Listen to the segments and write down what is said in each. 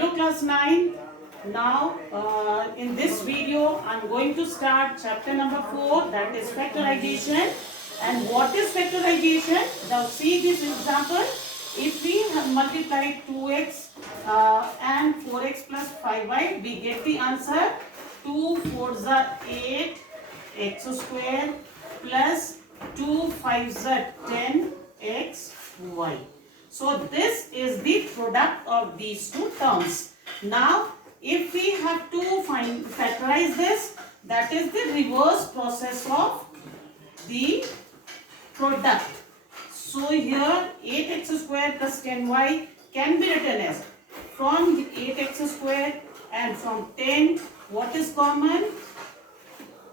Hello class 9. Now in this video I'm going to start chapter number 4, that is factorization. And what is factorization? Now see this example. If we have multiplied 2x and 4x plus 5y, we get the answer 2 4s are 8 x square plus 2 5s are 10 x y. So this is the product of these two terms. Now if we have to factorize this, that is the reverse process of the product. So here 8x square plus 10y can be written as, from 8x square and from 10, what is common?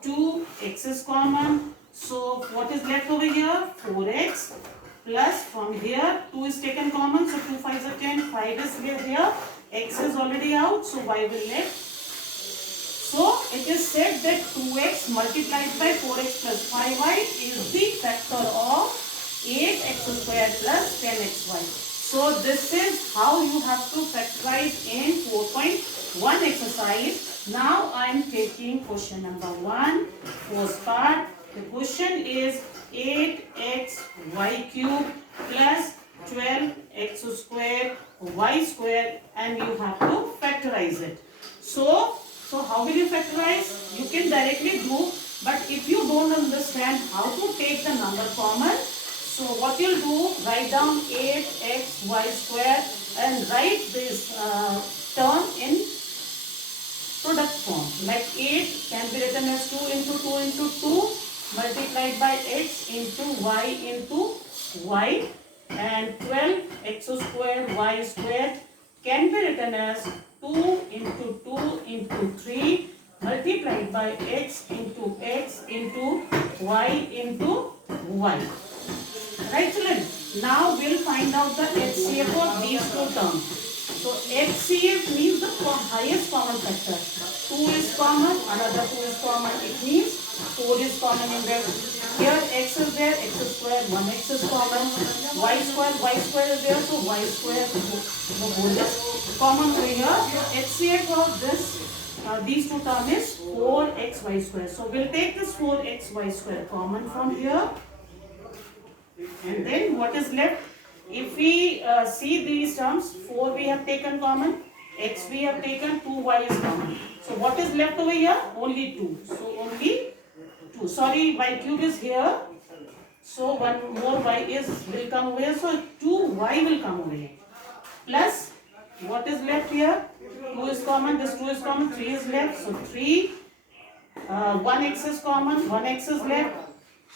2x is common. So what is left over here? 4x. Plus from here 2 is taken common, so 2 5s are 10, 5 is here, x is already out, so y will left. So it is said that 2x multiplied by 4x plus 5y is the factor of 8x square plus 10xy. So this is how you have to factorize in 4.1 exercise. Now I am taking question number 1, first part. The question is 8xy cube plus 12x square y square, and you have to factorize it. So how will you factorize? You can directly do, but if you don't understand how to take the number common, so what you'll do, write down 8xy square and write this term in product form. Like 8 can be written as 2 into 2 into 2 multiplied by x into y, and 12x square y square can be written as 2 into 2 into 3 multiplied by x into y into y. Right children? Now we'll find out the HCF of these two terms. So HCF means the highest common factor. 2 is common, another 2 is common. It means 4 is common in there. Here x is there, x square, 1x is common. Y square is there, so y square is common over here. HCF of these two terms is 4xy square. So we'll take this 4xy square common from here. And then what is left? If we see these terms, 4 we have taken common, x we have taken, 2y is common. So what is left over here? Only 2. So only 2. Sorry, y cube is here. So one more y will come over here. So 2y will come over here. Plus, what is left here? 2 is common, this 2 is common, 3 is left. So 3, 1x is common, 1x is left.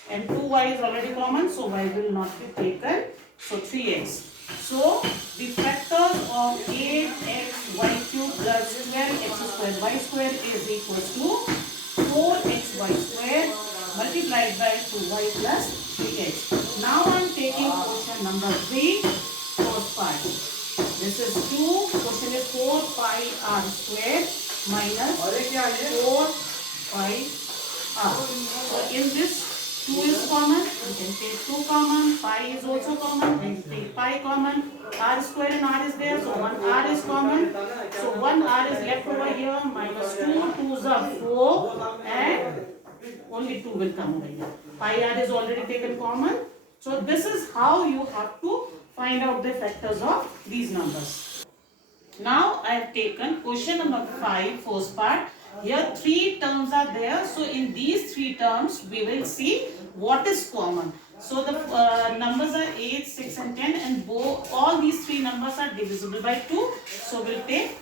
And 2y is already common, so y will not be taken. So 3x. So the factors of 8xy cube plus 12x square y square is equals to 4xy square multiplied by 2y plus 3x. Now I am taking question number 3, first part. This is 2. Question is 4 pi r square minus 4 pi r. So in this 2 is common, we can take 2 common, pi is also common, we can take pi common, r square and r is there, so 1 r is common, so 1 r is left over here, minus 2, 2s are 4, and only 2 will come over here. Pi r is already taken common. So this is how you have to find out the factors of these numbers. Now I have taken question number 5, first part. Here 3 terms are there. So in these 3 terms we will see what is common. So the numbers are 8, 6 and 10, and all these 3 numbers are divisible by 2. So we'll take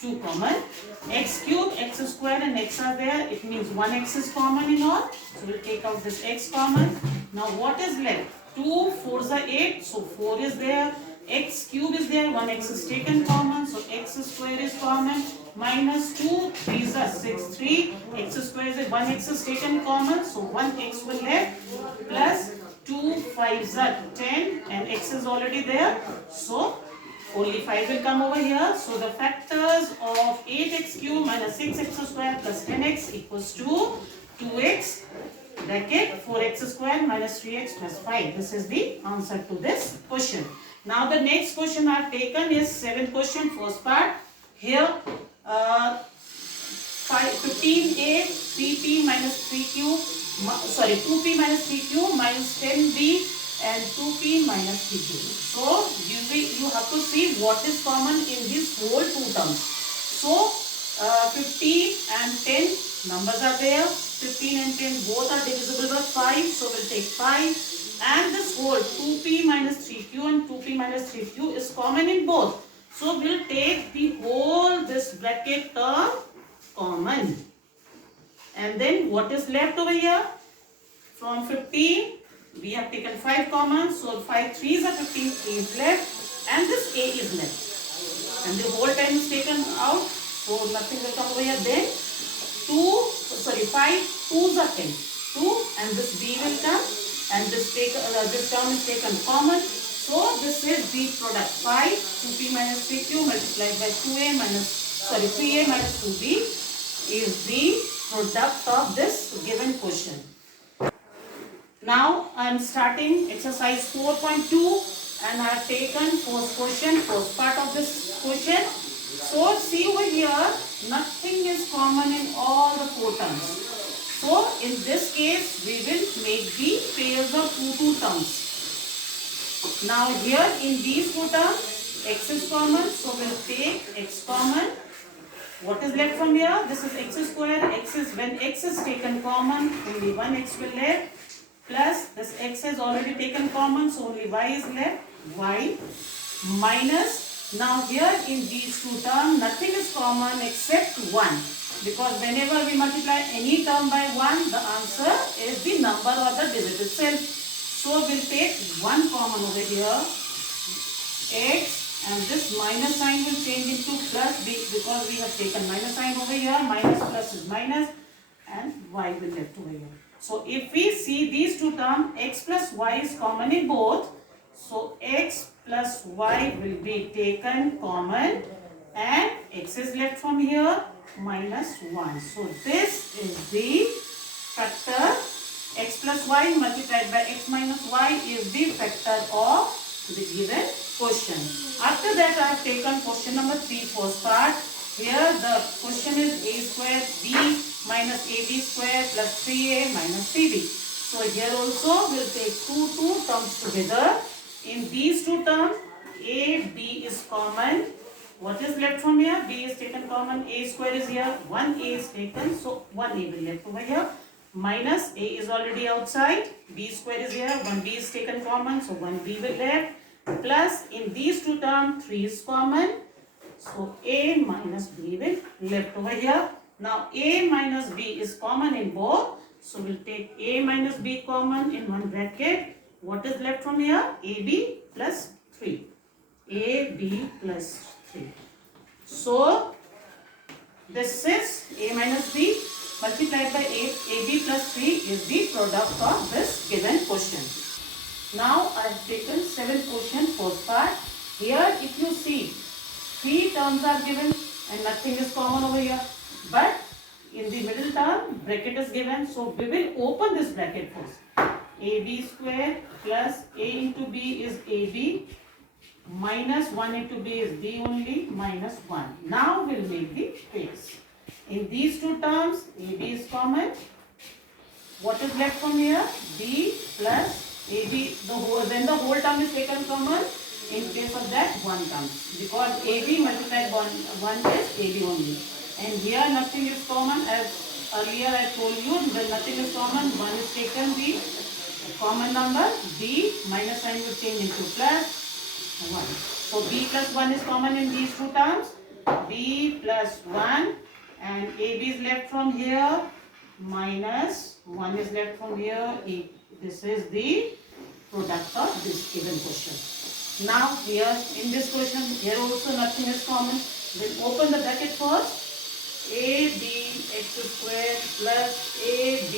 2 common. X cube, x square and x are there. It means 1x is common in all. So we'll take out this x common. Now what is left? 2 4s are 8. So 4 is there. X cube is there, 1x is taken common, so x square is common, minus 2, 3s are 6, 3, x square is 1x is taken common, so 1x will left, plus 2 5s are 10, and x is already there, so only 5 will come over here. So the factors of 8x cube minus 6x square plus 10x equals to 2x bracket 4x square minus 3x plus 5. This is the answer to this question. Now the next question I have taken is 7th question, first part. Here 15a 3p minus 3q, sorry 2p minus 3q minus 10b and 2p minus 3q. So you have to see what is common in these whole two terms. So 15 and 10 numbers are there. 15 and 10 both are divisible by 5. So we'll take 5. And this whole 2p minus 3q and 2p minus 3q is common in both. So we'll take the whole this bracket term common. And then what is left over here? From 15 we have taken 5 common. So 5 3s are 15, 3 is left. And this a is left. And the whole time is taken out. So nothing will come over here. Then 5 2s are 10. 2 and this b will come. And this term is taken common. So this is the product 5 2p minus 3q multiplied by 3a minus 2b is the product of this given question. Now I am starting exercise 4.2 and I have taken first part of this question. So see over here, nothing is common in all the 4 terms. So in this case we will make the pairs of 2 terms. Now here in these 2 terms x is common, so we will take x common. What is left from here? This is x square. When x is taken common, only one x will left. Plus this x is already taken common, so only y is left. Y minus, now here in these 2 terms nothing is common except 1. Because whenever we multiply any term by 1, the answer is the number or the digit itself. So we'll take 1 common over here, x, and this minus sign will change into plus because we have taken minus sign over here. Minus plus is minus and y will left over here. So if we see these 2 terms, x plus y is common in both. So x plus y will be taken common and x is left from here minus 1. So this is the factor. X plus y multiplied by x minus y is the factor of the given question. After that I have taken question number 3 first part. Here the question is a square b minus ab square plus 3a minus 3b. So here also we will take two terms together. In these 2 terms a, b is common. What is left from here? B is taken common. A square is here. 1a is taken. So 1a will left over here. Minus a is already outside. B square is here. 1b is taken common. So 1b will left. Plus in these 2 terms 3 is common. So a minus b will left over here. Now a minus b is common in both. So we'll take a minus b common in one bracket. What is left from here? ab plus 3. ab plus 3. So this is a minus b multiplied by ab plus 3 is the product of this given question. Now I have taken 7th question first part. Here if you see 3 terms are given and nothing is common over here. But in the middle term bracket is given. So we will open this bracket first. ab square plus a into b is ab. Minus 1 into b is b only, minus 1. Now we will make the pairs. In these 2 terms, ab is common. What is left from here? b plus ab. When the whole term is taken common, in case of that 1 comes. Because ab multiplied 1 is ab only. And here nothing is common. As earlier I told you, when nothing is common, 1 is taken, the common number. b minus sign will change into plus 1. So b plus 1 is common in these 2 terms. b plus 1 and ab is left from here minus 1 is left from here. This is the product of this given question. Now here in this question, here also nothing is common. Then open the bracket first. ab x square plus ab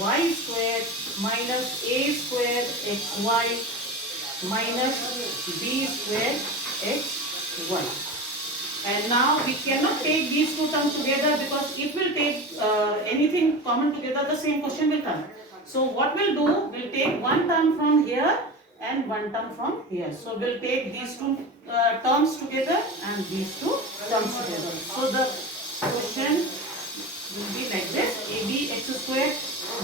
y square minus a square xy minus b square xy. And now we cannot take these 2 terms together because if we will take anything common together, the same question will come. So what we'll do, we'll take 1 term from here and 1 term from here. So we'll take these 2 terms together and these 2 terms together. So the question will be like this: ab x square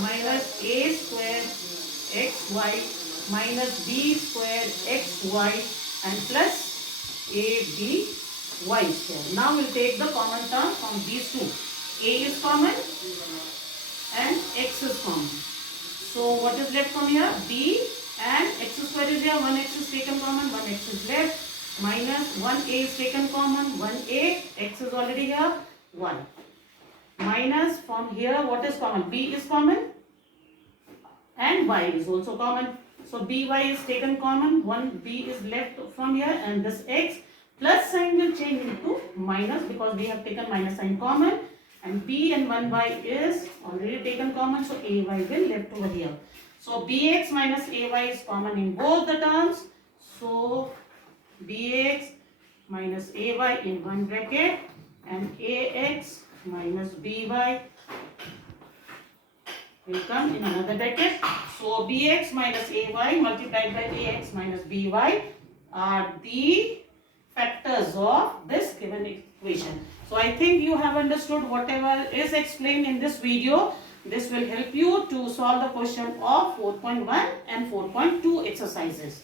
minus a square xy minus b square xy and plus ab y square. Now we'll take the common term from these two. A is common and x is common. So what is left from here? B and x square is here. 1x is taken common, 1x is left. Minus 1a is taken common, 1a, x is already here, 1. Minus from here what is common? B is common and y is also common. So by is taken common, 1b is left from here and this x plus sign will change into minus because we have taken minus sign common, and b and 1y is already taken common, so ay will left over here. So bx minus ay is common in both the terms. So bx minus ay in one bracket and ax minus by will come in another bracket. So bx minus ay multiplied by ax minus by are the factors of this given equation. So I think you have understood whatever is explained in this video. This will help you to solve the question of 4.1 and 4.2 exercises.